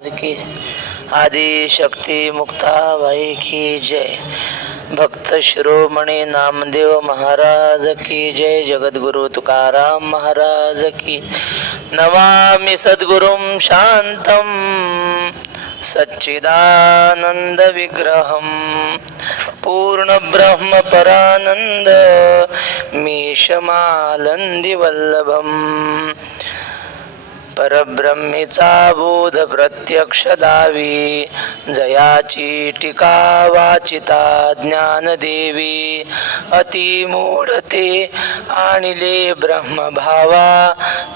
की आदि शक्ती मुक्ताबाई की जय. भक्त शिरोमणी नामदेव महाराज की जय. जगद्गुरु तुकाराम महाराज की. नमामि सद्गुरुं शांतं सच्चिदानंद विग्रहं पूर्ण ब्रह्म परानंद मीशमालंदी वल्लभम. परब्रह्मेचा बोध प्रत्यक्ष दावी, जयाची टीका वाचिता ज्ञानदेवी. अतिमूढते आणिले ब्रह्मभावा,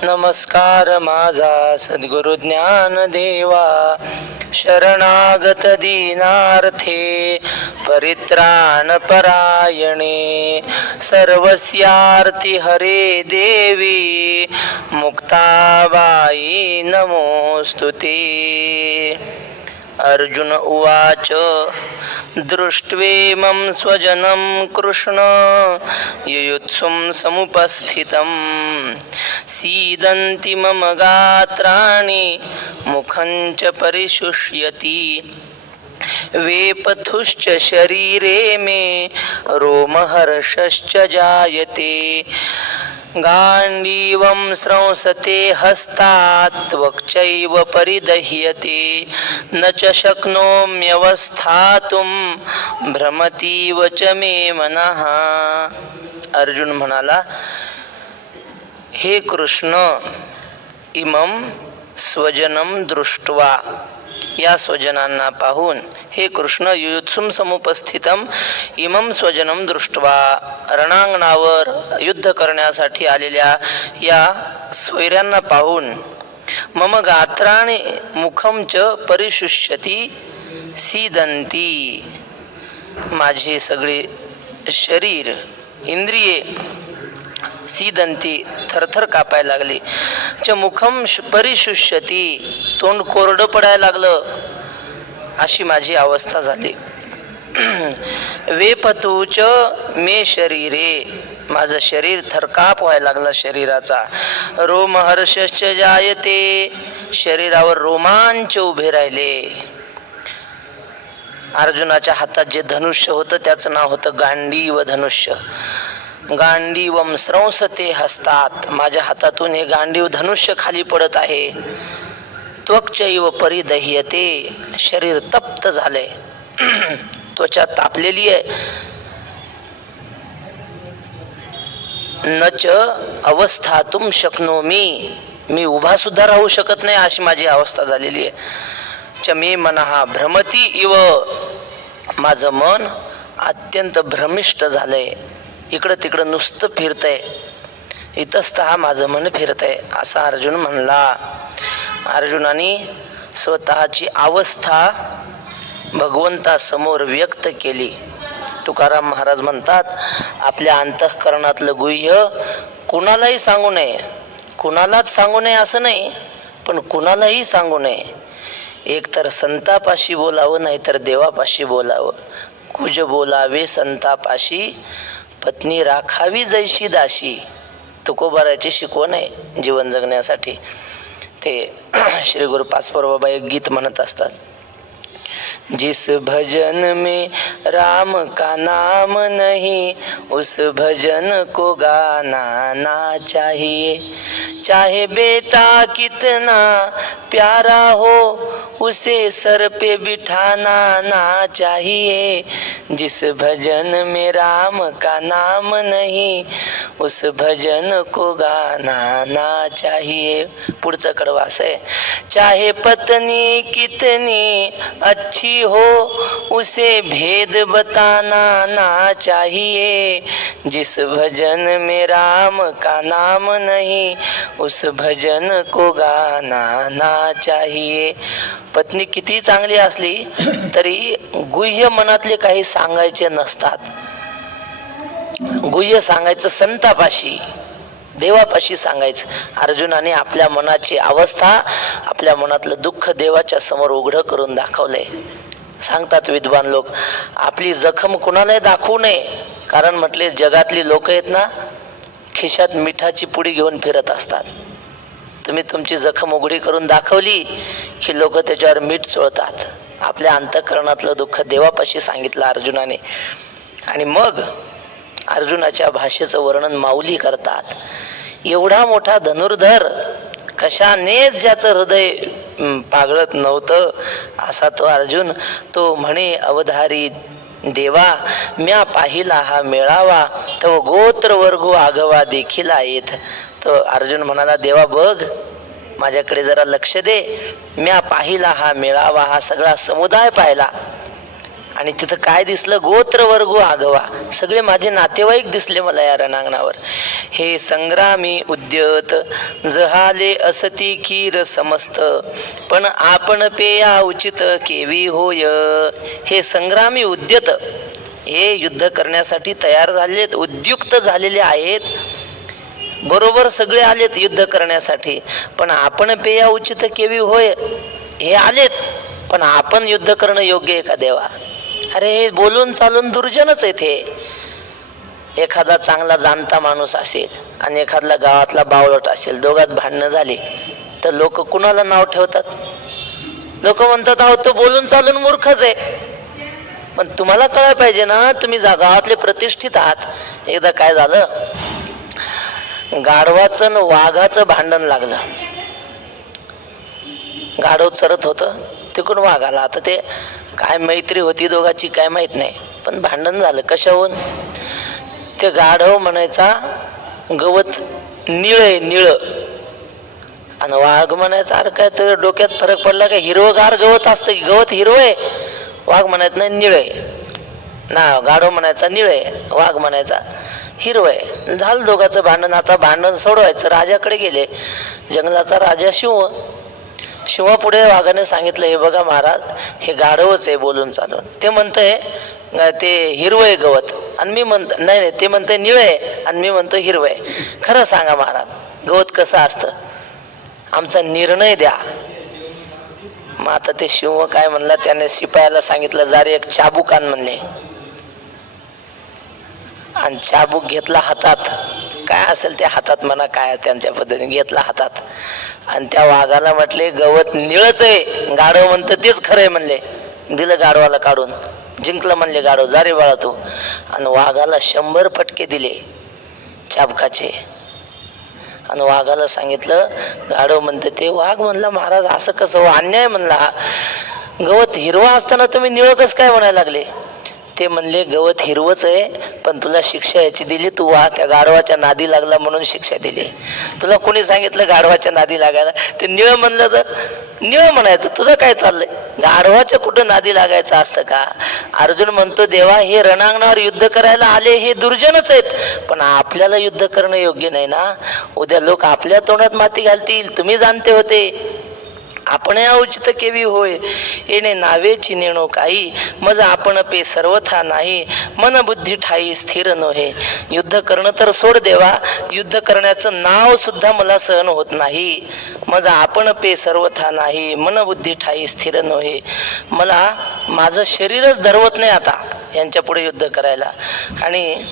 नमस्कार माझा सद्गुरु ज्ञानदेवा. शरणागत दीनार्थे परित्राण परायणे, सर्वस्यार्ति हरे देवी मुक्ताबाई नमोस्तुते. अर्जुन उवाच दृष्ट्वेमं स्वजनं कृष्ण युयुत्सुं समुपस्थितं, सीदन्ति मम गात्राणि मुखं च परिशुष्यति. वेपथुश्च शरीरे मे रोमहर्षश्च जायते. गाण्डीवं स्रंसते हस्तात् वक्चैव परिदह्यते. न च शक्नोम्यवस्थातुं भ्रमतीव च मे मनः. अर्जुन म्हणाला, हे कृष्ण, इमं स्वजनम दृष्ट्वा, या स्वजनांना पाहून, हे कृष्ण, युयुत्सुम समुपस्थितम इमं स्वजनम दृष्ट्वा, रणांगणावर युद्ध करण्यासाठी आलेल्या या स्वैऱ्यांना पाहून, मम गात्राणि मुखं च परिशुष्यति सीदंती, माझे सगळे शरीर इंद्रिये सीदंती थरथर कापायला लागली. च मुखम परिशुष्यती, तोंड कोरडं पडायला लागलं, अशी माझी अवस्था झाली. वेपतूच मे शरीरे, माझं शरीर थरकाप व्हायला लागला शरीराचा. रोमहर्षश्च जायते, शरीरावर रोमांच उभे राहिले. अर्जुनाच्या हातात जे धनुष्य होतं त्याचं नाव होतं गांडीव धनुष्य. गांडीवम स्रंसते हस्तात, माझ्या हातातून हे गांडीव धनुष्य खाली पडत आहे. त्वक्चैव परिदह्यते, शरीर तप्त झालंय, त्वचा तापलेली आहे. न च अवस्थातुं शक्नोमी, मी उभा सुद्धा राहू शकत नाही, अशी माझी अवस्था झालेली आहे. च मे मनः भ्रमती इव, माझं मन अत्यंत भ्रमिष्ट झालंय, इकडं तिकडं नुसतं फिरतंय, इतस्तः माझं मन फिरतंय, असा अर्जुन म्हणला. अर्जुनाने स्वतःची अवस्था भगवंतासमोर व्यक्त केली. तुकाराम महाराज म्हणतात, आपल्या अंतःकरणातलं गुह्य कुणालाही सांगू नये. कुणालाच सांगू नये असं नाही, पण कुणालाही सांगू नये. एकतर संतापाशी बोलावं, नाहीतर देवापाशी बोलावं. कुज बोलावे संतापाशी, पत्नी राखावी जैशी दाशी. तुकोबाराची शिकवण आहे जीवन जगण्यासाठी. ते श्री गुरु पाचपर बाबा एक गीत म्हणत असतात, जिस भजन में राम का नाम नहीं, उस भजन को गाना ना चाहिए. चाहे बेटा कितना प्यारा हो, उसे सर पे बिठाना ना चाहिए. जिस भजन में राम का नाम नहीं, उस भजन को गाना ना चाहिए. पुढचं कडवास आहे, चाहे पत्नी कितनी अच्छी हो, उसे भेद बताना ना चाहिए. जिस भजन में राम का नाम नहीं, उस भजन को गाना ना चाहिए. पत्नी किती चांगली असली तरी गुह्य मनातले काही सांगायचे नसतात. गुह्य सांगायचं संतापाशी, देवापाशी सांगायचं. अर्जुनाने आपल्या मनाची अवस्था, आपल्या मनातलं दुःख देवाच्या समोर उघड करून दाखवलंय. सांगतात विद्वान लोक, आपली जखम कुणालाही दाखवू नये, कारण म्हटले जगातली लोक आहेत ना, खिशात मिठाची पुडी घेऊन फिरत असतात. तुम्ही तुमची जखम उघडी करून दाखवली की लोक त्याच्यावर मीठ चोळतात. आपल्या अंतःकरणातलं दुःख देवापाशी सांगितलं अर्जुनाने. आणि मग अर्जुनाच्या भाषेचं वर्णन माऊली करतात. एवढा मोठा धनुर्धर, कशानेच ज्याचं हृदय पागळत नव्हतं असा तो अर्जुन, तो म्हणे अवधारी देवा म्या पाहिला हा मेळावा, तो गोत्र वर्गो आगवा देखील येत. तो अर्जुन म्हणाला, देवा बघ, माझ्याकडे जरा लक्ष दे. म्या पाहिला हा मेळावा, हा सगळा समुदाय पाहिला. आणि तिथं काय दिसलं? गोत्र वर्गो आगवा, सगळे माझे नातेवाईक दिसले मला या रणांगणावर. हे संग्रामी उद्यत जहाले असती कीर समस्त, पण आपण पेया उचित केवी होय. हे संग्रामी उद्यत, हे युद्ध करण्यासाठी तयार झालेत, उद्युक्त झालेले आहेत, बरोबर सगळे आलेत युद्ध करण्यासाठी. पण आपण पेया उचित केवी होय, हे आलेत, पण आपण युद्ध करणं योग्य आहे का देवा? अरे हे बोलून चालून दुर्जनच आहेत. हे एखादा चांगला जाणता माणूस असेल आणि एखादा गावातला बावळट असेल, दोघात भांडणं झाली तर लोक कुणाला नाव ठेवतात? लोक म्हणतात, अहो तो बोलून चालून मूर्खच आहे. पण तुम्हाला कळायला पाहिजे ना, तुम्ही गावातले प्रतिष्ठित आहात. एकदा काय झालं, गाढवाचं वाघाचं भांडण लागलं. गाढव चरत होतं, तिकडून वाघ आला. आता ते काय मैत्री होती दोघांची काय माहित नाही, पण भांडण झालं. कशाहून? ते गाढव म्हणायचा गवत निळ निळ, आणि वाघ म्हणायचा अरे काय तुझ्या डोक्यात फरक पडला काय, हिरवगार गवत असतं की गवत हिरवं आहे? वाघ म्हणायचं नाही निळ आहे ना. गाढव म्हणायचा निळ आहे, वाघ म्हणायचा हिरवं आहे. झालं दोघांचं भांडण. आता भांडण सोडवायचं, राजाकडे गेले. जंगलाचा राजा शिव. शिवापुढे वाघाने सांगितलं, हे बघा महाराज, हे गाढवच आहे बोलून चालून. ते म्हणतंय ते हिरवं आहे गवत, आणि मी म्हणतो नाही नाही, ते म्हणतंय निळ आहे आणि मी म्हणतो हिरवं आहे. खरं सांगा महाराज, गवत कसं असतं? आमचा निर्णय द्या. मग आता ते शिव काय म्हणला, त्याने शिपायाला सांगितलं, जारे एक चाबूक आण म्हणले. आणि चाबूक घेतला हातात, काय असेल त्या हातात म्हणा, काय त्यांच्या पद्धतीने घेतला हातात. आणि त्या वाघाला म्हटले गवत निळच आहे. गाढव म्हणतं तेच खरंय म्हणले. दिलं गाढवाला काढून, जिंकलं म्हणले गाढव, जा रे बाळा तू. आणि वाघाला 100 फटके दिले चाबकाचे. आणि वाघाला सांगितलं, गाढव म्हणते ते. वाघ म्हणला, महाराज असं कसं हो, अन्याय म्हणला. गवत हिरवा असताना तुम्ही निळ कसं काय म्हणायला लागले? ते म्हणले गवत हिरवच आहे, पण तुला शिक्षा याची दिली, तू त्या गाढवाच्या नादी लागला म्हणून शिक्षा दिली. तुला कोणी सांगितलं गाढवाच्या नादी लागायला? ते निळ म्हणलं तर निळ म्हणायचं. तुझं काय चाललंय? गाढवाच्या कुठं नादी लागायचं असतं का? अर्जुन म्हणतो, देवा हे रणांगणावर युद्ध करायला आले हे दुर्जनच आहेत, पण आपल्याला युद्ध करणं योग्य नाही ना. उद्या लोक आपल्या तोंडात माती घालतील. तुम्ही जाणते होते आपण औचित केवी होय, येणे नावेची नेणो काही, मज आपण पे सर्वथा नाही, मन बुद्धी ठाई स्थिर नव्हे. युद्ध करणं तर सोड देवा, युद्ध करण्याचं नाव सुद्धा मला सहन होत नाही. मज आपण पे सर्वथा नाही, मन बुद्धी ठाई स्थिर नव्हे. मला माझं शरीरच धरवत नाही आता यांच्या पुढे युद्ध करायला. आणि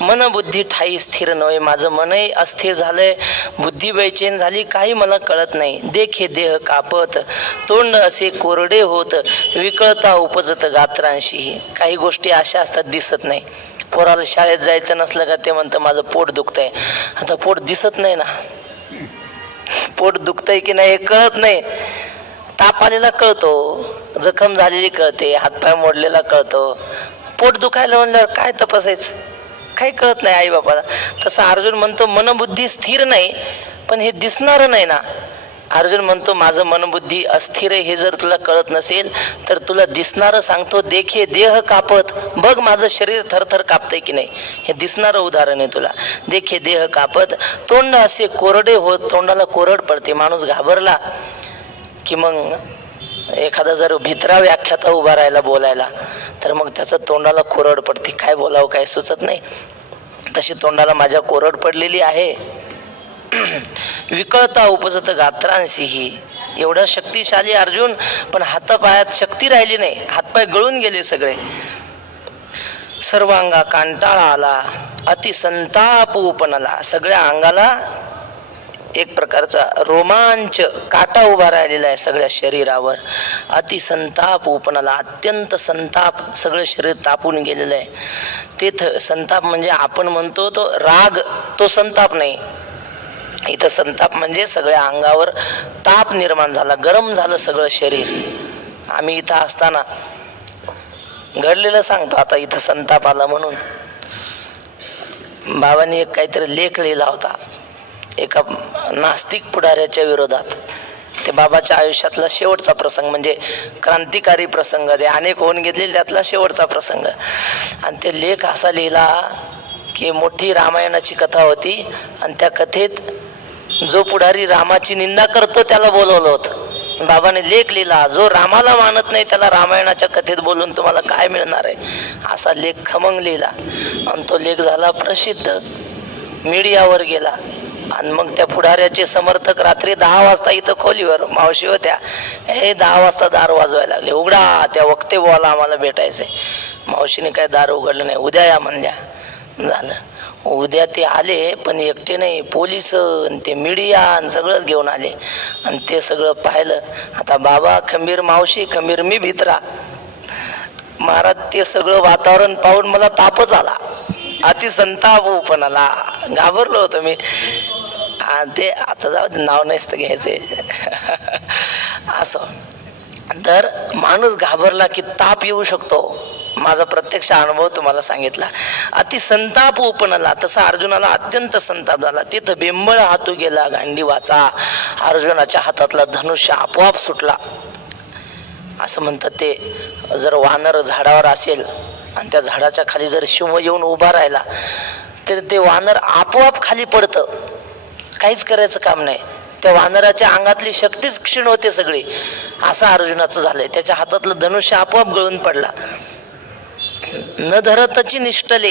मन बुद्धी ठाई स्थिर नव्हे, माझं मनही अस्थिर झालंय, बुद्धी बेचैन झाली, काही मला कळत नाही. देखे देह कापत, तोंड असे कोरडे होत, विकळता उपजत गात्रांशी. काही गोष्टी अशा असतात दिसत नाही. पोराला शाळेत जायचं नसलं का ते म्हणतं माझं पोट दुखतंय. आता पोट दिसत नाही ना, पोट दुखतंय की नाही हे कळत नाही. ताप आलेला कळतो, जखम झालेली कळते, हातपाय मोडलेला कळतो. पोट दुखायला म्हणल्यावर काय तपासायचं? काही कळत नाही आई बापाला. तसं अर्जुन म्हणतो मनबुद्धी स्थिर नाही, पण हे दिसणारं नाही ना. अर्जुन म्हणतो माझं मनबुद्धी अस्थिर आहे, हे जर तुला कळत नसेल तर तुला दिसणारं सांगतो. देखे देह कापत, बघ माझं शरीर थरथर कापतंय की नाही, हे दिसणारं उदाहरण आहे तुला. देखे देह कापत, तोंड असे कोरडे होत, तोंडाला कोरड पडते. माणूस घाबरला की मग एखादा जर भित्रा व्याख्याता उभा राहायला बोलायला तर मग त्याचं तोंडाला कोरड पडते, काय बोलावं काय सुचत नाही. तशी तोंडाला माझ्या कोरड पडलेली आहे. विकळता उपजत गात्रांशी, एवढा शक्तिशाली अर्जुन, पण हातापायात शक्ती राहिली नाही, हातपाय गळून गेले सगळे. सर्वांगा कांटाळा आला, अतिसंताप उपनला, सगळ्या अंगाला एक प्रकारचा रोमांच, काटा उभा राहिलेला आहे सगळ्या शरीरावर. अतिसंताप उपनाला, अत्यंत संताप, सगळं शरीर तापून गेलेलं आहे. ते संताप म्हणजे आपण म्हणतो तो राग, तो संताप नाही. इथं संताप म्हणजे सगळ्या अंगावर ताप निर्माण झाला, गरम झालं सगळं शरीर. आम्ही इथं असताना घडलेलं सांगतो आता. इथं संताप आला म्हणून बाबांनी एक काहीतरी लेख लिहिला होता एका नास्तिक पुढाऱ्याच्या विरोधात. ते बाबाच्या आयुष्यातला शेवटचा प्रसंग, म्हणजे क्रांतिकारी प्रसंग, ते अनेक होऊन घेतलेले त्यातला शेवटचा प्रसंग. आणि ते लेख असा लिहिला की मोठी रामायणाची कथा होती आणि त्या कथेत जो पुढारी रामाची निंदा करतो त्याला बोलवलं होतं. बाबाने लेख लिहिला, जो रामाला मानत नाही त्याला रामायणाच्या कथेत बोलून तुम्हाला काय मिळणार आहे, असा लेख खमंग लिहिला. आणि तो लेख झाला प्रसिद्ध, मीडियावर गेला. आणि मग त्या पुढाऱ्याचे समर्थक रात्री 10 वाजता इथं खोलीवर, मावशी होत्या, 10 वाजता दार वाजवायला लागले, उघडा, त्या वक्ते बोला आम्हाला भेटायचंय. मावशीने काय दार उघडलं नाही, उद्या या म्हणल्या. झालं, उद्या ते आले, पण एकटे नाही, पोलीस ते मीडिया सगळंच घेऊन आले. आणि ते सगळं पाहिलं. आता बाबा खंबीर, मावशी खंबीर, मी भित्रा. महाराज ते सगळं वातावरण पाहून मला तापच आला, अतिसंताप उपनाला, घाबरलो होतो मी. ते आता जाऊ दे, नाव नाहीच घ्यायचे. असं तर माणूस घाबरला की ताप येऊ शकतो. माझा प्रत्यक्ष अनुभव तुम्हाला सांगितला. अतिसंताप उपनला, तसा अर्जुनाला अत्यंत संताप झाला. तिथं बिंबळ हातू गेला गांडीवाचा, अर्जुनाच्या हातातला धनुष्य आपोआप सुटला. असं म्हणतात ते, जर वानर झाडावर असेल आणि त्या झाडाच्या खाली जर सिंह येऊन उभा राहिला तर ते वानर आपोआप खाली पडतं, काहीच करायचं काम नाही. त्या वानराच्या अंगातली शक्तीच क्षीण होते सगळी. असं अर्जुनाचं झालंय, त्याच्या हातातलं धनुष्य आपोआप गळून पडला. न धरतची निष्ठले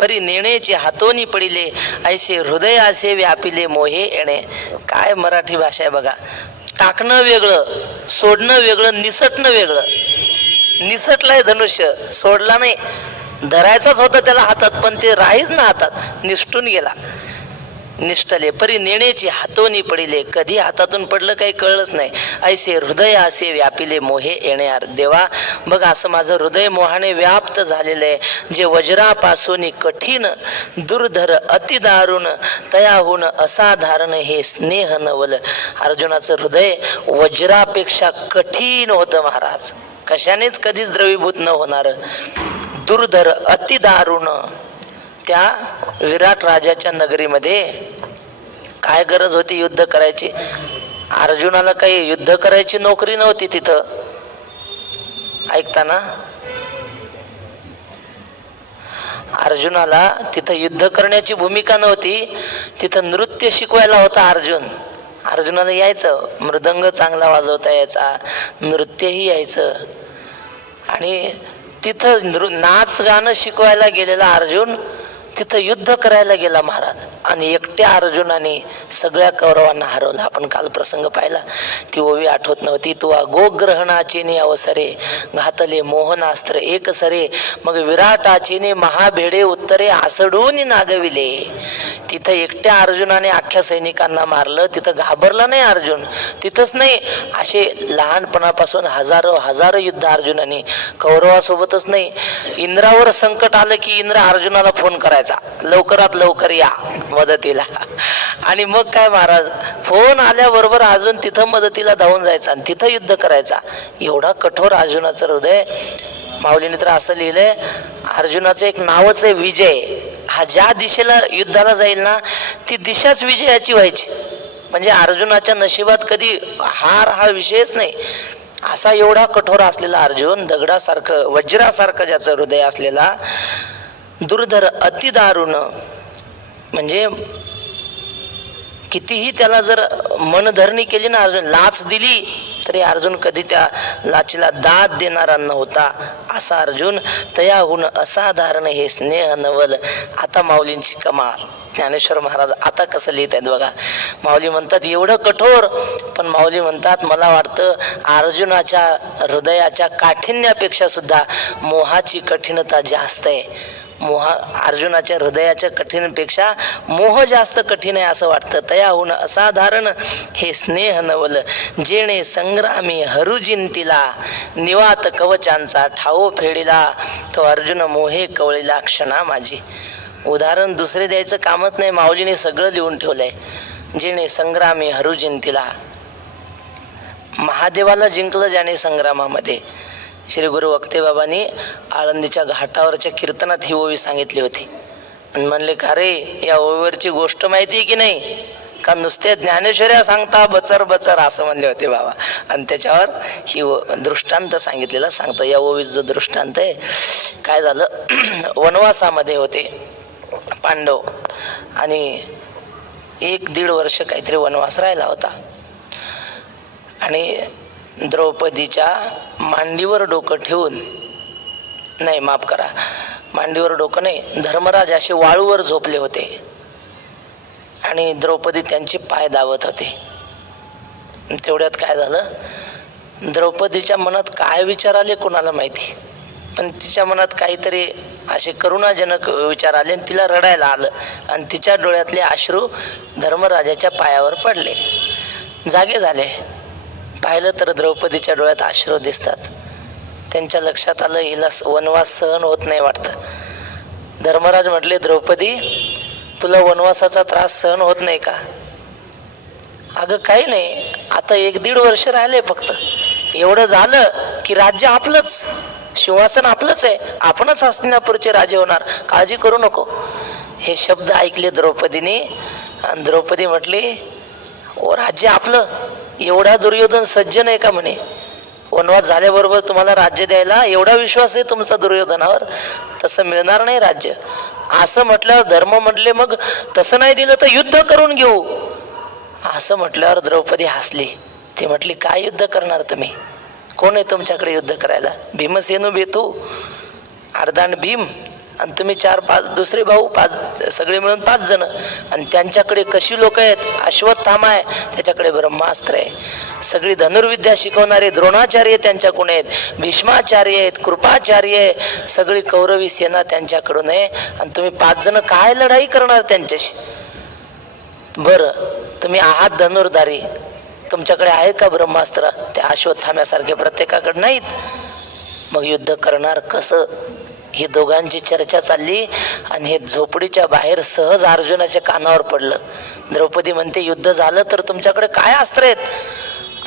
परी नेण्याची हातोनी पडिले, ऐसे हृदय असे व्यापिले मोहे येणे. काय मराठी भाषा आहे बघा. टाकणं वेगळं, सोडणं वेगळं, निसटणं वेगळं. निसटलाय धनुष्य, सोडला नाही. धरायचाच होता त्याला हातात, पण ते राहीच ना हातात, निसटून गेला. निष्ठले परी नेण्याची हातोनी पडिले, कधी हातातून पडलं काही कळलंच नाही. ऐसे हृदय असे व्यापिले मोहे येण्यार. देवा बघ, असं माझं हृदय मोहाने व्याप्त झालेलं आहे, जे वज्रापासून कठीण, दुर्धर, अतिदारुण, तयाहून असाधारण हे स्नेह नवल. अर्जुनाचं हृदय वज्रापेक्षा कठीण होतं महाराज, कशानेच कधीच द्रवीभूत न होणार. दुर्धर, अतिदारुण. त्या विराट राजाच्या नगरीमध्ये काय गरज होती युद्ध करायची? अर्जुनाला काही युद्ध करायची नोकरी नव्हती तिथं. ऐकताना, अर्जुनाला तिथं युद्ध करण्याची भूमिका नव्हती, तिथं नृत्य शिकवायला होता अर्जुन. अर्जुनाला यायचं, मृदंग चांगला वाजवता यायचा, नृत्यही यायचं. आणि तिथं नाच गाणं शिकवायला गेलेला अर्जुन तिथं युद्ध करायला गेला महाराज. आणि एकट्या अर्जुनाने सगळ्या कौरवांना हरवलं. आपण काल प्रसंग पाहिला, ती ओवी आठवत नव्हती. तू गोग्रहणाचे अवसरे घातले मोहनास्त्र एक सरे, मग विराटाचे महाभेडे उत्तरे आसडून नागविले. तिथं एकट्या अर्जुनाने अख्ख्या सैनिकांना मारलं. तिथं घाबरला नाही अर्जुन. तिथंच नाही, असे लहानपणापासून हजारो युद्ध अर्जुनाने, कौरवासोबतच नाही. इंद्रावर संकट आलं की इंद्र अर्जुनाला फोन करायचा, लवकरात लवकर या मदतीला. आणि मग काय महाराज, फोन आल्याबरोबर अजून तिथं मदतीला धावून जायचा आणि तिथं युद्ध करायचा. एवढा कठोर अर्जुनाचं हृदय. माऊलीने तर असं लिहिलंय, अर्जुनाचं एक नावच आहे विजय. हा ज्या दिशेला युद्धाला जाईल ना, ती दिशाच विजयाची व्हायची. म्हणजे अर्जुनाच्या नशिबात कधी हार हा विषयच नाही. असा एवढा कठोर असलेला अर्जुन, दगडासारखं वज्रासारखं ज्याचं हृदय असलेला, दुर्धर, अतिदारुण. म्हणजे कितीही त्याला जर मनधरणी केली ना, अर्जुन लाच दिली तरी अर्जुन कधी त्या लाचीला दाद देणारा नव्हता. असा अर्जुन, तयाहून असाधारण हे स्नेह नवल. आता माऊलींची कमाल. ज्ञानेश्वर महाराज आता कसं लिहित आहेत बघा. माऊली म्हणतात एवढं कठोर, पण माऊली म्हणतात मला वाटतं अर्जुनाच्या हृदयाच्या काठिण्यापेक्षा सुद्धा मोहाची कठीणता जास्त आहे. अर्जुनाच्या हृदयाच्या कठीणपेक्षा मोह जास्त कठीण आहे असं वाटतं. तयाहून असाधारण हे स्नेह नवल, जेणे संग्रामी हरुजिंतीला, निवात कवचांचा ठाव फेडिला, तो अर्जुन मोहे कवळीला क्षणा माझी. उदाहरण दुसरे द्यायचं कामच नाही, माऊलीने सगळं लिहून ठेवलंय. जेणे संग्रामी हरुजिंतीला, महादेवाला जिंकलं ज्याने संग्रामामध्ये. श्री गुरु वक्ते बाबांनी आळंदीच्या घाटावरच्या कीर्तनात ही ओवी सांगितली होती आणि म्हणले का रे, या ओवीवरची गोष्ट माहिती आहे की नाही, का नुसते ज्ञानेश्वर्या सांगता बचर बचर असं म्हणले होते बाबा. आणि त्याच्यावर ही दृष्टांत सांगितलेला सांगतो. या ओवीचा जो दृष्टांत आहे, काय झालं, वनवासामध्ये होते पांडव आणि 1-1.5 वर्ष काहीतरी वनवास राहिला होता. आणि द्रौपदीच्या मांडीवर डोकं ठेवून, नाही माफ करा, मांडीवर डोकं नाही, धर्मराज असे वाळूवर झोपले होते आणि द्रौपदी त्यांचे पाय दावत होते. तेवढ्यात काय झालं, द्रौपदीच्या मनात काय विचार आले कोणाला माहिती, पण तिच्या मनात काहीतरी असे करुणाजनक विचार आले आणि तिला रडायला आलं आणि तिच्या डोळ्यातले अश्रू धर्मराजाच्या पायावर पडले. जागे झाले, पाहिलं तर द्रौपदीच्या डोळ्यात अश्रू दिसतात. त्यांच्या लक्षात आलं हिला वनवास सहन होत नाही वाटतं. धर्मराज म्हटले, द्रौपदी तुला वनवासाचा त्रास सहन होत नाही का? अगं काही नाही, आता 1-1.5 वर्ष राहिले फक्त, एवढं झालं की राज्य आपलंच, सिंहासन आपलंच आहे, आपणच हस्तिनापूरचे राजे होणार, काळजी करू नको. हे शब्द ऐकले द्रौपदीने आणि द्रौपदी म्हटली, ओ राज्य आपलं, एवढा दुर्योधन सज्जन आहे का म्हणे, वनवास झाल्याबरोबर तुम्हाला राज्य द्यायला एवढा विश्वास आहे तुमचा दुर्योधनावर? तसं मिळणार नाही राज्य. असं म्हटल्यावर धर्म म्हटले, मग तसं नाही दिलं तर युद्ध करून घेऊ. असं म्हटल्यावर द्रौपदी हसली. ती म्हटली, काय युद्ध करणार तुम्ही? कोण आहे तुमच्याकडे युद्ध करायला? भीमसेनू बेतू, अर्धांड भीम आणि तुम्ही 4-5 दुसरे भाऊ, 5 सगळे मिळून 5 जण. आणि त्यांच्याकडे कशी लोक आहेत, अश्वत्थामा आहे, त्याच्याकडे ब्रह्मास्त्र आहे, सगळी धनुर्विद्या शिकवणारे द्रोणाचार्य त्यांच्याकडून आहेत, भीष्माचार्य आहेत, कृपाचार्य आहे, सगळी कौरवी सेना त्यांच्याकडून आहे. आणि तुम्ही 5 जण काय लढाई करणार त्यांच्याशी? बरं तुम्ही आहात धनुर्धारी, तुमच्याकडे आहे का ब्रह्मास्त्र? त्या अश्वत्थाम्यासारखे प्रत्येकाकडे नाहीत. मग युद्ध करणार कसं? ही दोघांची चर्चा चालली आणि हे झोपडीच्या बाहेर सहज अर्जुनाच्या कानावर पडलं. द्रौपदी म्हणते, युद्ध झालं तर तुमच्याकडे काय अस्त्र आहेत?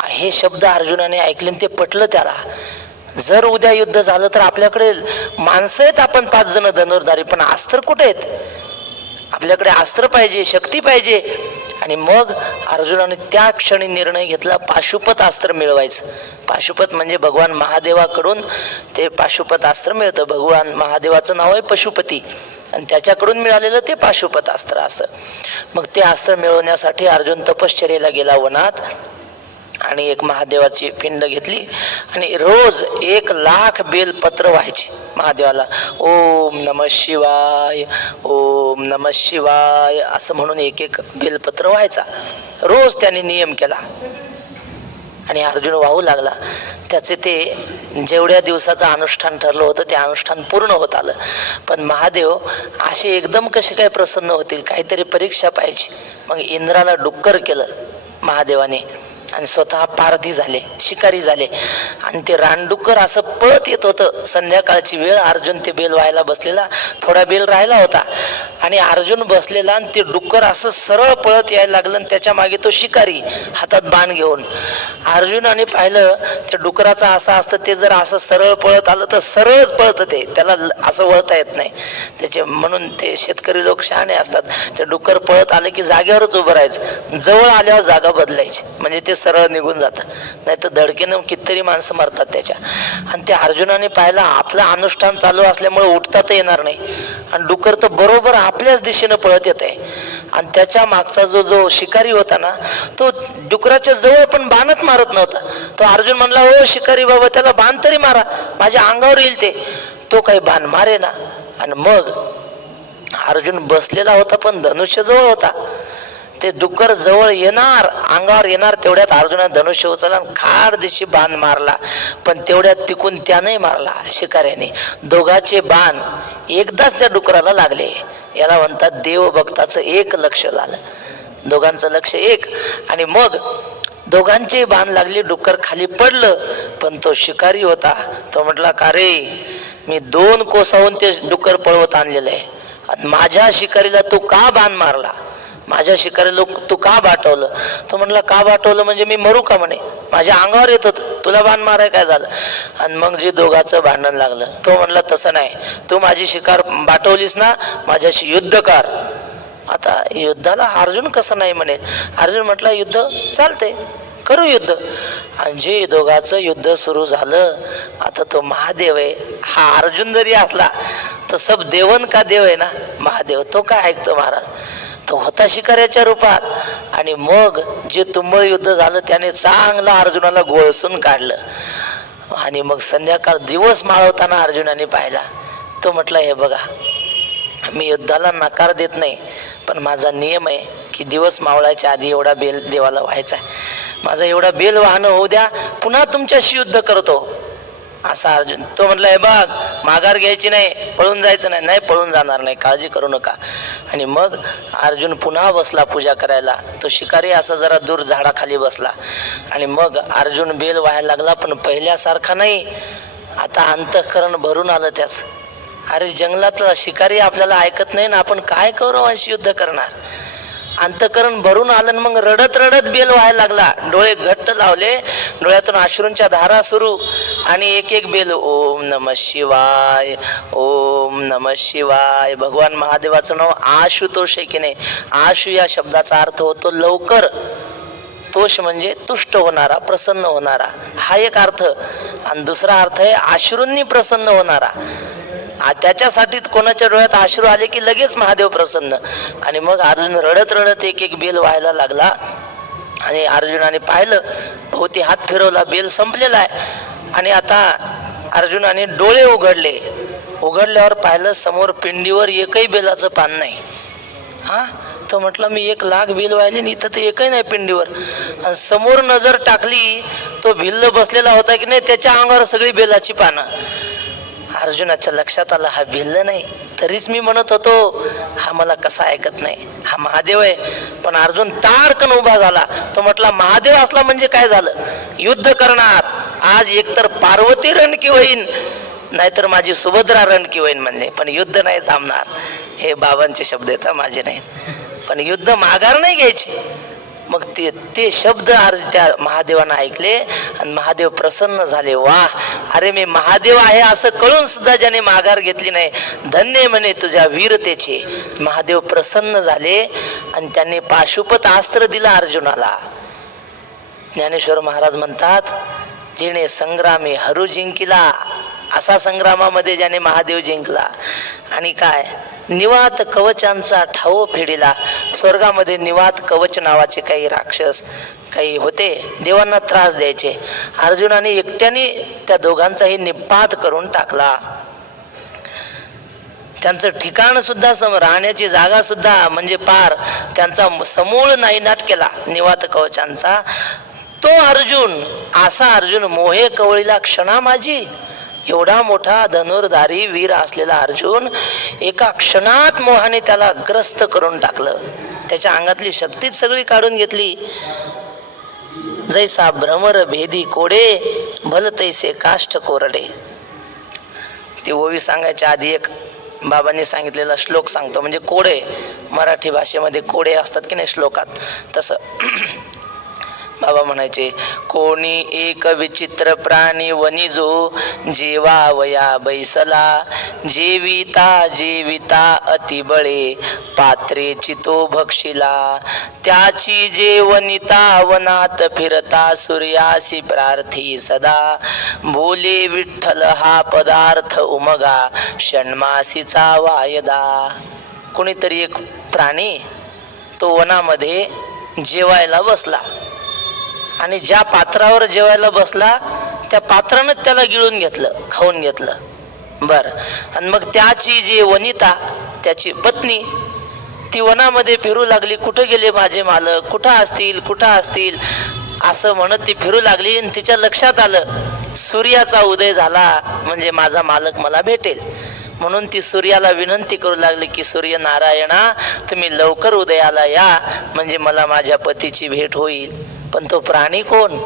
हे शब्द अर्जुनाने ऐकले ते पटलं त्याला. जर उद्या युद्ध झालं तर आपल्याकडे माणसं आहेत, आपण 5 जण धनुर्धारी, पण अस्त्र कुठे आहेत? आपल्याकडे अस्त्र पाहिजे, शक्ती पाहिजे. आणि मग अर्जुनाने त्या क्षणी निर्णय घेतला, पाशुपत अस्त्र मिळवायचं. पाशुपत म्हणजे भगवान महादेवाकडून ते पाशुपत अस्त्र मिळतं. भगवान महादेवाचं नाव आहे पशुपती आणि त्याच्याकडून मिळालेलं ते पाशुपत अस्त्र असं. मग ते अस्त्र मिळवण्यासाठी अर्जुन तपश्चर्येला गेला वनात आणि एक महादेवाची पिंड घेतली आणि रोज 1,00,000 बेलपत्र व्हायची महादेवाला. ओम नमः शिवाय, ओम नमः शिवाय असं म्हणून 1-1 बेलपत्र व्हायचा. रोज त्याने नियम केला आणि अर्जुन वाहू लागला. त्याचे ते जेवढ्या दिवसाचं अनुष्ठान ठरलं होतं ते अनुष्ठान पूर्ण होत आलं. पण महादेव असे एकदम कसे काय प्रसन्न होतील, काहीतरी परीक्षा पाहिजे. मग इंद्राला डुक्कर केलं महादेवाने आणि स्वतः पारधी झाले, शिकारी झाले. आणि ते रानडुक्कर असं पळत येत होतं. संध्याकाळची वेळ, अर्जुन ते बेल व्हायला बसलेला, थोडा बेल राहिला होता आणि अर्जुन बसलेला आणि ते डुक्कर असं सरळ पळत यायला लागलं आणि त्याच्या मागे तो शिकारी हातात बाण घेऊन. अर्जुनाने पाहिलं ते डुकराचा असं असतं, ते जर असं सरळ पळत आलं तर सरळच पळतं, ते त्याला असं वळता येत नाही त्याचे. म्हणून ते शेतकरी लोक शहाणे असतात, ते डुक्कर पळत आले की जागेवरच उभं राहायचं, जवळ आल्यावर जागा बदलायची म्हणजे ते सरळ निघून जातं, नाही तर धडकेनं कितीतरी माणसं मरतात त्याच्या. आणि ते अर्जुनाने पाहिलं आपलं अनुष्ठान चालू असल्यामुळे उठतात येणार नाही आणि डुक्कर तर बरोबर आपल्याच दिशेनं पळत येत आहे. आणि त्याच्या मागचा जो शिकारी होता ना, तो डुकराच्या जवळ पण बाणच मारत नव्हता. तो अर्जुन म्हणला, हो शिकारी बाबा, त्याला बाण तरी मारा, माझ्या अंगावर येईल ते. तो काही बाण मारे ना. आणि मग अर्जुन बसलेला होता पण धनुष्य जवळ होता. ते डुक्कर जवळ येणार, अंगावर येणार, तेवढ्यात अर्जुनाने धनुष्य उचलला आणि खाड दिशी बाण मारला. पण तेवढ्यात तिकून त्याने मारला शिकाऱ्याने. दोघाचे बाण एकदाच त्या डुकराला लागले. याला म्हणतात देवभक्ताचं एक लक्ष झालं, दोघांचं लक्ष एक. आणि मग दोघांचे बाण लागले, डुक्कर खाली पडलं. पण तो शिकारी होता, तो म्हटला का रे, मी 2 कोसाहून ते डुक्कर पळवत आणलेलं आहे, आणि माझ्या शिकारीला तू का बाण मारला, माझ्या शिकारीला तू का बाटवलं? तो म्हटला का बाटवलं म्हणजे मी मरू का म्हणे, माझ्या अंगावर येत होतं, तुला बाण माराय काय झालं? आणि मग जे दोघांचं भांडण लागलं, तो म्हटला तसं नाही, तू माझी शिकार बाटवलीस ना, माझ्याशी युद्ध कर. आता युद्धाला अर्जुन कसं नाही म्हणेल? अर्जुन म्हटला युद्ध चालते, करू युद्ध. आणि जे दोघांचं युद्ध सुरू झालं, आता तो महादेव आहे, हा अर्जुन जरी असला तर सब देवन का देव आहे ना महादेव, तो काय ऐकतो महाराज, तो होता शिकाऱ्याच्या रूपात. आणि मग जे तुंबळ युद्ध झालं त्याने चांगला अर्जुनाला गोळसून काढलं. आणि मग संध्याकाळ दिवस माळवताना अर्जुनाने पाहिला, तो म्हटला हे बघा, मी युद्धाला नकार देत नाही, पण माझा नियम आहे की दिवस मावळायच्या आधी एवढा बेल देवाला व्हायचा आहे, माझा एवढा बेल वाहनं होऊ द्या, पुन्हा तुमच्याशी युद्ध करतो असा अर्जुन. तो म्हटला हे बघ, माघार घ्यायची नाही, पळून जायचं नाही. नाही पळून जाणार नाही, काळजी करू नका. आणि मग अर्जुन पुन्हा बसला पूजा करायला. तो शिकारी असा जरा दूर झाडाखाली बसला. आणि मग अर्जुन बेल व्हायला लागला, पण पहिल्यासारखा नाही, आता अंतःकरण भरून आलं त्याच. अरे जंगलातला शिकारी आपल्याला ऐकत नाही ना, आपण काय कौरवांशी युद्ध करणार? अंतःकरण भरून आलं. मग रडत रडत बेल व्हायला लागला, डोळे घट्ट लावले, डोळ्यातून अश्रूंच्या धारा सुरू. आणि एक एक बेल ओम नमः शिवाय, ओम नमः शिवाय. भगवान महादेवाचं नाव आशुतोष आहे की नाही? आशु या शब्दाचा अर्थ होतो लवकर, तोष म्हणजे तुष्ट होणारा, प्रसन्न होणारा, हा एक अर्थ. आणि दुसरा अर्थ आहे अश्रूंनी प्रसन्न होणारा. त्याच्यासाठी कोणाच्या डोळ्यात अश्रू आले की लगेच महादेव प्रसन्न. आणि मग अर्जुन रडत रडत एक एक बेल व्हायला लागला. आणि अर्जुनाने पाहिलं, भोवती हात फिरवला, बेल संपलेला आहे. आणि आता अर्जुनाने डोळे उघडले, उघडल्यावर पाहिलं समोर पिंडीवर एकही बेलाचं पान नाही. हा, तो म्हटलं मी 1,00,000 बेल व्हायले आणि इथं तर एकही नाही पिंडीवर. आणि समोर नजर टाकली, तो भिल्ल बसलेला होता की नाही, त्याच्या अंगावर सगळी बेलाची पानं. अर्जुनाच्या लक्षात आलं हा भिल्ल नाही, तरीच मी म्हणत होतो हा मला कसा ऐकत नाही, हा महादेव आहे. पण अर्जुन ताडकन उभा झाला. तो म्हटला महादेव असला म्हणजे काय झालं, युद्ध करणार. आज एकतर पार्वती रणकी होईन, नाहीतर माझी सुभद्रा रणकी होईन म्हणले, पण युद्ध नाही थांबणार. हे बाबांचे शब्द आहेत, माझे नाहीत. पण युद्ध माघार नाही घ्यायची. मग ते शब्द त्या महादेवानं ऐकले आणि महादेव प्रसन्न झाले. वाह, अरे मी महादेव आहे असं कळून सुद्धा ज्याने माघार घेतली नाही, धन्य म्हणे तुझ्या वीरतेचे. महादेव प्रसन्न झाले आणि त्यांनी पाशुपत अस्त्र दिला अर्जुनाला. ज्ञानेश्वर महाराज म्हणतात, जिने संग्रामे हरू जिंकिला, असा संग्रामामध्ये ज्याने महादेव जिंकला. आणि काय, निवात कवचांचा ठाव फेडिला. स्वर्गामध्ये निवात कवच नावाचे काही राक्षस काही होते, देवांना त्रास द्यायचे. अर्जुनाने एकट्याने त्या दोघांचाही निपात करून टाकला. त्यांचं ठिकाण सुद्धा राहण्याची जागा सुद्धा म्हणजे पार त्यांचा समूळ नायनाट केला निवात कवचांचा. तो अर्जुन, असा अर्जुन मोहे कवळीला क्षणा माझी. एवढा मोठा धनुर्धारी वीर असलेला अर्जुन एका क्षणात मोहाने त्याला ग्रस्त करून टाकलं. त्याच्या अंगातली शक्तीच सगळी काढून घेतली. जैसा भ्रमर भेदी कोडे, भल तैसे काष्ठ कोरडे. ती ओवी सांगायच्या आधी एक बाबांनी सांगितलेला श्लोक सांगतो. म्हणजे कोडे, मराठी भाषेमध्ये कोडे असतात की नाही श्लोकात, तसं बाबा म्हणायचे, कोणी एक विचित्र प्राणी वनिजो, जेवावया बैसला, जेविता जेविता अतिबळे, पात्रे चितो भक्षिला, त्याची जेवनिता वनात फिरता, सूर्यासी प्रार्थी सदा, बोले विठ्ठल हा पदार्थ उमगा, षण्मासीचा वायदा. कोणीतरी एक प्राणी तो वनामध्ये जेवायला बसला आणि ज्या पात्रावर जेवायला बसला त्या पात्रानं त्याला गिळून घेतलं, खाऊन घेतलं. बर, आणि मग त्याची जी वनिता, त्याची पत्नी, ती वनामध्ये फिरू लागली, कुठं गेले माझे मालक, कुठं असतील कुठं असतील असं म्हणत ती फिरू लागली. आणि तिच्या लक्षात आलं सूर्याचा उदय झाला म्हणजे माझा मालक मला भेटेल. म्हणून ती सूर्याला विनंती करू लागली की सूर्यनारायणा तुम्ही लवकर उदयाला या म्हणजे मला माझ्या पतीची भेट होईल. पण तो प्राणी कोण,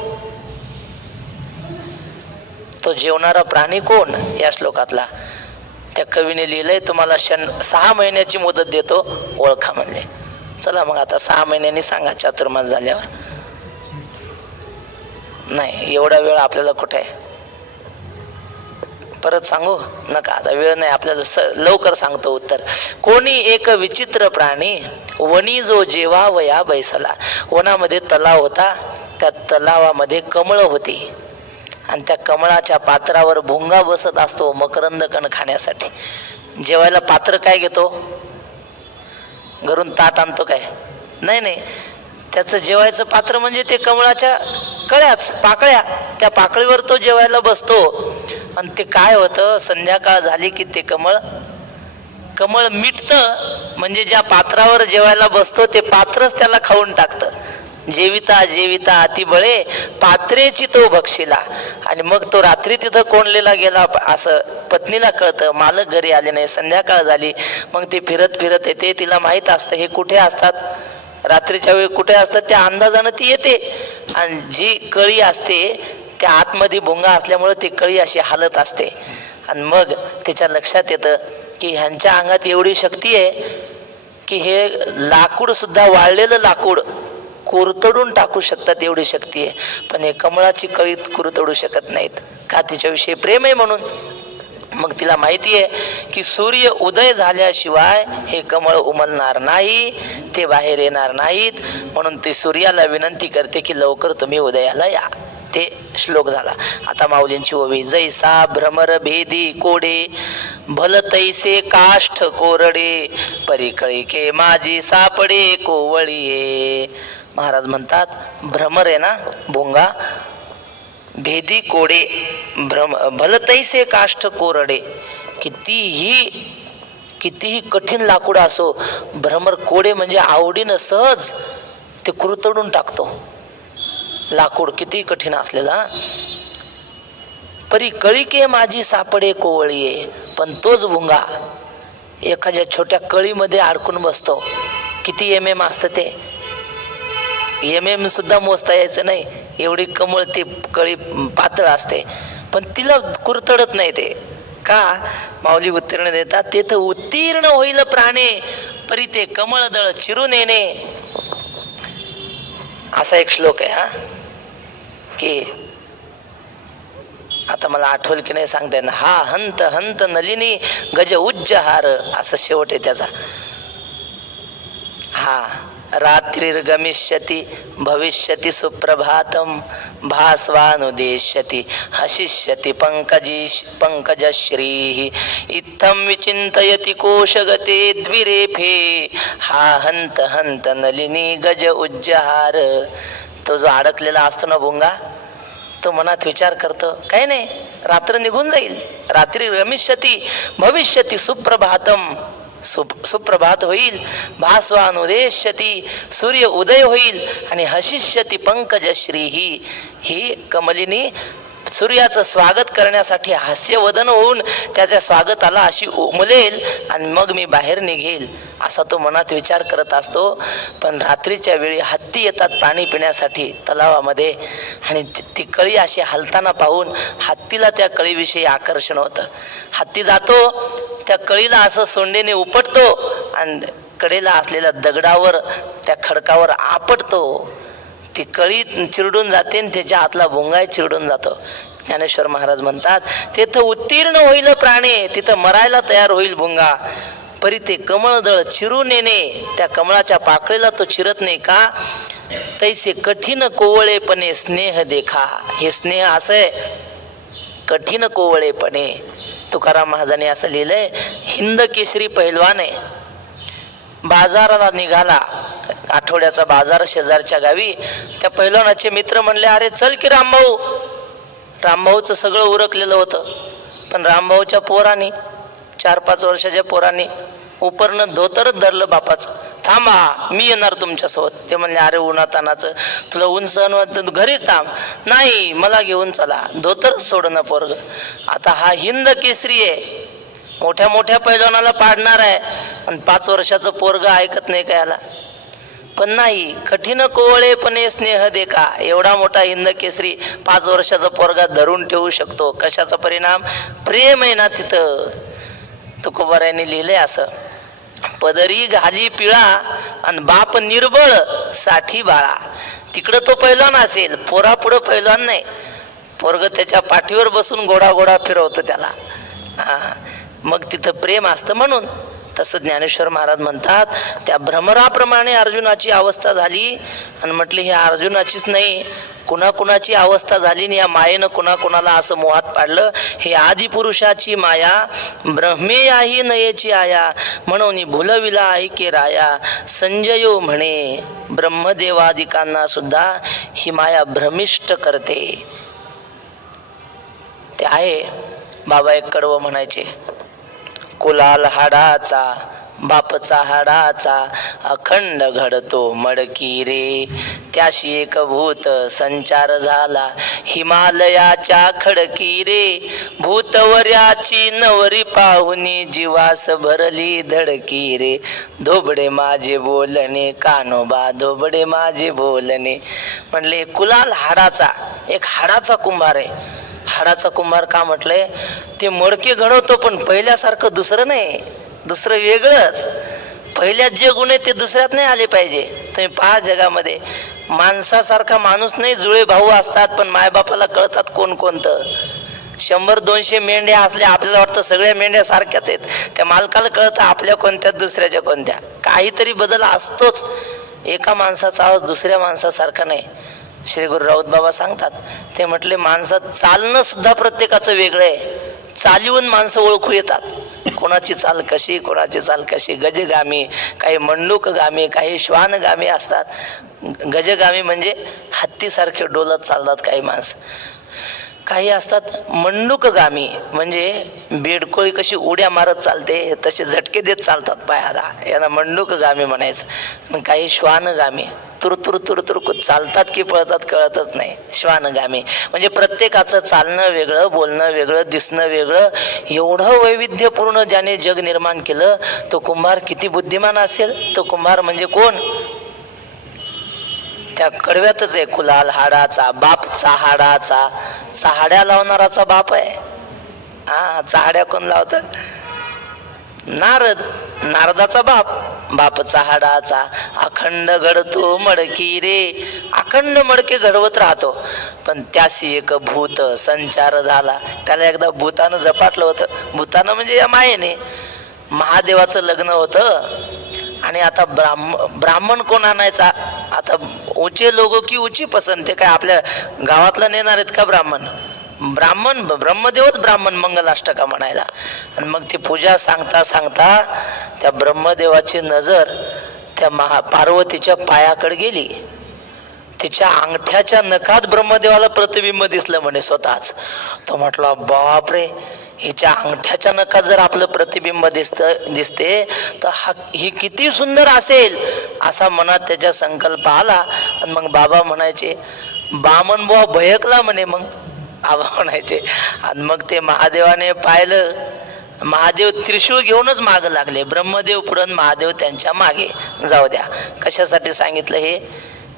तो जेवणारा प्राणी कोण या श्लोकातला? त्या कवीने लिहिलंय तुम्हाला 6 महिन्याची मुदत देतो, ओळखा म्हणले. चला मग आता 6 महिन्यांनी सांगा चातुर्मास झाल्यावर. नाही एवढा वेळ आपल्याला कुठे आहे, परत सांगू नका आता, वेळ नाही आपल्याला, लवकर सांगतो उत्तर. कोणी एक विचित्र प्राणी वनी जो जेवा वया बैसला. वनामध्ये तलाव होता, त्या तलावामध्ये कमळ होती आणि त्या कमळाच्या पात्रावर भुंगा बसत असतो मकरंद कण खाण्यासाठी. जेवायला पात्र काय घेतो, घरून ताट आणतो काय? नाही नाही, त्याचं जेवायचं पात्र म्हणजे ते कमळाच्या कळ्याच पाकळ्या, त्या पाकळीवर तो जेवायला बसतो. आणि ते काय होतं, संध्याकाळ झाली की ते कमळ मिटतं, म्हणजे ज्या पात्रावर जेवायला बसतो ते पात्रच त्याला खाऊन टाकतं. जेविता जेविता अति बळे पात्रेची तो भक्षिला. आणि मग तो रात्री तिथं कोंडलेला गेला असं पत्नीला कळतं, मालक घरी आले नाही, संध्याकाळ झाली. मग ती फिरत फिरत येते, तिला माहीत असतं हे कुठे असतात, रात्रीच्या वेळी कुठे असतात, त्या अंदाजानं ती येते. आणि जी कळी असते त्या आतमध्ये भुंगा असल्यामुळे ती कळी अशी हालत असते. आणि मग तिच्या लक्षात येतं की ह्यांच्या अंगात एवढी शक्ती आहे की हे लाकूड सुद्धा, वाळलेलं लाकूड कुरतडून टाकू शकतात, एवढी शक्ती आहे. पण हे कमळाची कळी कुरतडू शकत नाहीत का, तिच्याविषयी प्रेम आहे म्हणून. मग तिला माहिती आहे की सूर्य उदय झाल्याशिवाय हे कमळ उमलणार नाही, ते बाहेर येणार नाहीत. म्हणून ती सूर्याला विनंती करते की लवकर तुम्ही उदयाला या. ते श्लोक झाला. आता माऊलींची ओवी. जैसा भ्रमर भेदी कोडे भल तैसे काष्ठ कोरडे परिकळी के माझी सापडे कोवळीये. महाराज म्हणतात भ्रमर आहे ना भोंगा, भेदी कोडे भलतैसे काष्ठ कोरडे. कितीही कठीण लाकूड असो, भ्रमर कोडे म्हणजे आवडीनं सहज ते कुरतडून टाकतो. लाकूड किती कठीण असलेला. परी कळीके माझी सापडे कोवळीये. पण तोच भुंगा एखाद्या छोट्या कळीमध्ये अडकून बसतो. किती MM असतं ते, MM सुद्धा मोजता यायचं नाही, एवढी कमळ ती कळी पातळ असते. पण तिला कुरतडत नाही ते का? माऊली उत्तीर्ण देतात, तेथ उत्तीर्ण होईल प्राणे परी ते कमळदळ चिरून येणे. असा एक श्लोक आहे हा, की आता मला आठवल की नाही सांगता येणार. हा हंत हंत नलिनी गज उज्जहार असं शेवट आहे त्याचा. हा रात्रिर्गमिष्यति भविष्यति सुप्रभातम भास्वानुदेश्यति हसिष्यति पंकजश्री इत्थं विचिन्तयति कोशगते द्विरेफे हा हंत हंत नलिनी गज उज्जहार. तो जो अडकलेला असतो ना भुंगा, तो मनात विचार करतो काय नाही, रात्र निघून जाईल. रात्री रमिष्यति भविष्यति सुप्रभातम, सुप्रभात होईल. भास्वानुदेश्यति सूर्य उदय होईल. आणि हसिष्यति पंकजश्री ही कमलिनी सूर्याचं स्वागत करण्यासाठी हास्यवदन होऊन त्याच्या स्वागताला अशी उमलेल आणि मग मी बाहेर निघेल असा तो मनात विचार करत असतो. पण रात्रीच्या वेळी हत्ती येतात पाणी पिण्यासाठी तलावामध्ये आणि ती कळी अशी हलताना पाहून हत्तीला त्या कळीविषयी आकर्षण होतं. हत्ती जातो त्या कळीला असं सोंडेने उपटतो आणि कडेला असलेल्या दगडावर त्या खडकावर आपटतो. ती कळी चिरडून जाते आणि त्याच्या आतला भुंगाय चिरडून जातो. ज्ञानेश्वर महाराज म्हणतात तिथं उत्तीर्ण होईल प्राणे, तिथं मरायला तयार होईल भुंगा. परी ते कमळदळ चिरून येणे, त्या कमळाच्या पाकळीला तो चिरत नाही का. तैसे कठीण कोवळेपणे स्नेह देखा. हे स्नेह असं कठीण कोवळेपणे. तुकाराम महाराजांनी असं लिहिलंय, हिंद केसरी पहिलवान आहे, बाजाराला निघाला. आठवड्याचा बाजार शेजारच्या गावी. त्या पहिलवानाचे मित्र म्हणले अरे चल की रामभाऊ. रामभाऊचं सगळं उरकलेलं होतं, पण रामभाऊच्या पोरांनी 4-5 वर्षाच्या पोरांनी उपरनं धोतरच धरलं बापाचं. थांबा, मी येणार तुमच्यासोबत. ते म्हणले, अरे उन्हातानाचं तुला ऊन सहन होत, तू घरी थांब. नाही, मला घेऊन चला. धोतरच सोडणं पोरग. आता हा हिंद केसरी आहे, मोठ्या मोठ्या पैलवानाला पाडणार आहे, आणि 5 वर्षाचं पोरग ऐकत नाही का याला? पण नाही, कठीण कोवळेपणे स्नेह देखा. एवढा मोठा हिंद केसरी 5 वर्षाचा पोरगा धरून ठेवू शकतो. कशाचा परिणाम? प्रेम आहे ना तिथं. तुकोबारायांनी लिहिलंय असं, पदरी घाली पिळा आणि बाप निर्बळ साठी बाळा. तिकडं तो पैलवान असेल, पोरा पुढं पैलवान नाही. पोरग त्याच्या पाठीवर बसून घोडा घोडा फिरवतं त्याला. मग तिथं प्रेम असतं. म्हणून तसं ज्ञानेश्वर महाराज म्हणतात, त्या भ्रमराप्रमाणे अर्जुनाची अवस्था झाली. आणि म्हटले, ही अर्जुनाचीच नाही, कुणाकुणाची अवस्था झाली. आणि या मायेनं कुणाकुणाला असं मोहात पाडलं. हे आदिपुरुषाची माया ब्रह्मेयाही नयेची आया, म्हणून भुलविला ऐके राया. संजयो म्हणे, ब्रह्मदेवादिकांना सुद्धा ही माया भ्रमिष्ट करते. ते आहे. बाबा एक कडवं म्हणायचे, कुलाल हाडाचा बापचा हाडाचा अखंड घडतो मडकी रे. त्याशी एक भूत संचार झाला हिमालयाच्या खडकी रे. भूतवर्याची नवरी पाहुनी जीवास भरली धडकी रे. धोबडे माझे बोलणे कानोबा, धोबडे माझे बोलणे. म्हणले कुलाल हाडाचा, एक हाडाचा कुंभार आहे. हाडाचा कुंभार का म्हटलंय? ते मडके घडवतो, पण पहिल्यासारखं दुसरं नाही, दुसरं वेगळंच. पहिल्यात जे गुण आहे ते दुसऱ्यात नाही आले पाहिजे. तुम्ही पहा, जगामध्ये माणसासारखा माणूस नाही. जुळे भाऊ असतात, पण मायबापाला कळतात कोण कोणतं. 100-200 मेंढ्या असल्या, आपल्याला वाटतं सगळ्या मेंढ्या सारख्याच आहेत. त्या मालकाला कळतं आपल्या कोणत्या दुसऱ्याच्या कोणत्या. काहीतरी बदल असतोच. एका माणसाचा आवाज दुसऱ्या माणसासारखा नाही. श्री गुरु राऊत बाबा सांगतात, ते म्हटले, माणसात चालणं सुद्धा प्रत्येकाचं वेगळं आहे. चालीवून माणसं ओळखू येतात, कोणाची चाल कशी, कोणाची चाल कशी. गजगामी, काही मंडूकगामी, काही श्वानगामी असतात. गजगामी म्हणजे हत्तीसारखे डोलत चालतात काही माणसं. काही असतात मंडूकगामी, म्हणजे बेडकोळी कशी उड्या मारत चालते तसे झटके देत चालतात पायाला, यांना मंडूकगामी म्हणायचं. काही श्वानगामी, तुरतुर तुरतुर चालतात की पळतात कळतच नाही. श्वानगामी म्हणजे प्रत्येकाचं चालणं वेगळं, बोलणं वेगळं, दिसणं वेगळं. एवढं वैविध्यपूर्ण ज्याने जग निर्माण केलं, तो कुंभार किती बुद्धिमान असेल. तो कुंभार म्हणजे कोण? त्या कडव्यातच आहे, कुलाल हाडाचा बाप चहाडाचा. चहाड्या लावणाराचा बाप आहे. चहाड्या कोण लावत? नारद, नारदाचा बाप. बाप चहाडाचा अखंड घडतो मडकी रे. अखंड मडके घडवत राहतो, पण त्याशी एक भूत संचार झाला. त्याला एकदा भूतानं झपाटलं होतं. भूतानं म्हणजे या मायेने. महादेवाचं लग्न होतं, आणि आता ब्राह्मण कोण आणायचा? आता ऊंचे लोक की ऊंची पसंत. ते काय आपल्या गावातला नेणार आहेत का ब्राह्मण? ब्राह्मण ब्रह्मदेवच ब्राह्मण मंगलाष्टका म्हणायला. आणि मग ती पूजा सांगता सांगता त्या ब्रह्मदेवाची नजर त्या पार्वतीच्या पायाकडे गेली. तिच्या अंगठ्याच्या नखात ब्रह्मदेवाला प्रतिबिंब दिसलं म्हणे स्वतःच. तो म्हटला, बापरे, हिच्या अंगठ्याच्या नखात जर आपलं प्रतिबिंब दिसते तर ही किती सुंदर असेल, असा मनात त्याच्या संकल्प आला. आणि मग बाबा म्हणायचे, बामन बुवा भयकला म्हणे. मग बाबा म्हणायचे, आणि मग ते महादेवाने पाहिलं. महादेव त्रिशूळ घेऊनच माग लागले. ब्रह्मदेव पुढं, महादेव त्यांच्या मागे. जाऊ द्या, कशासाठी सांगितलं हे?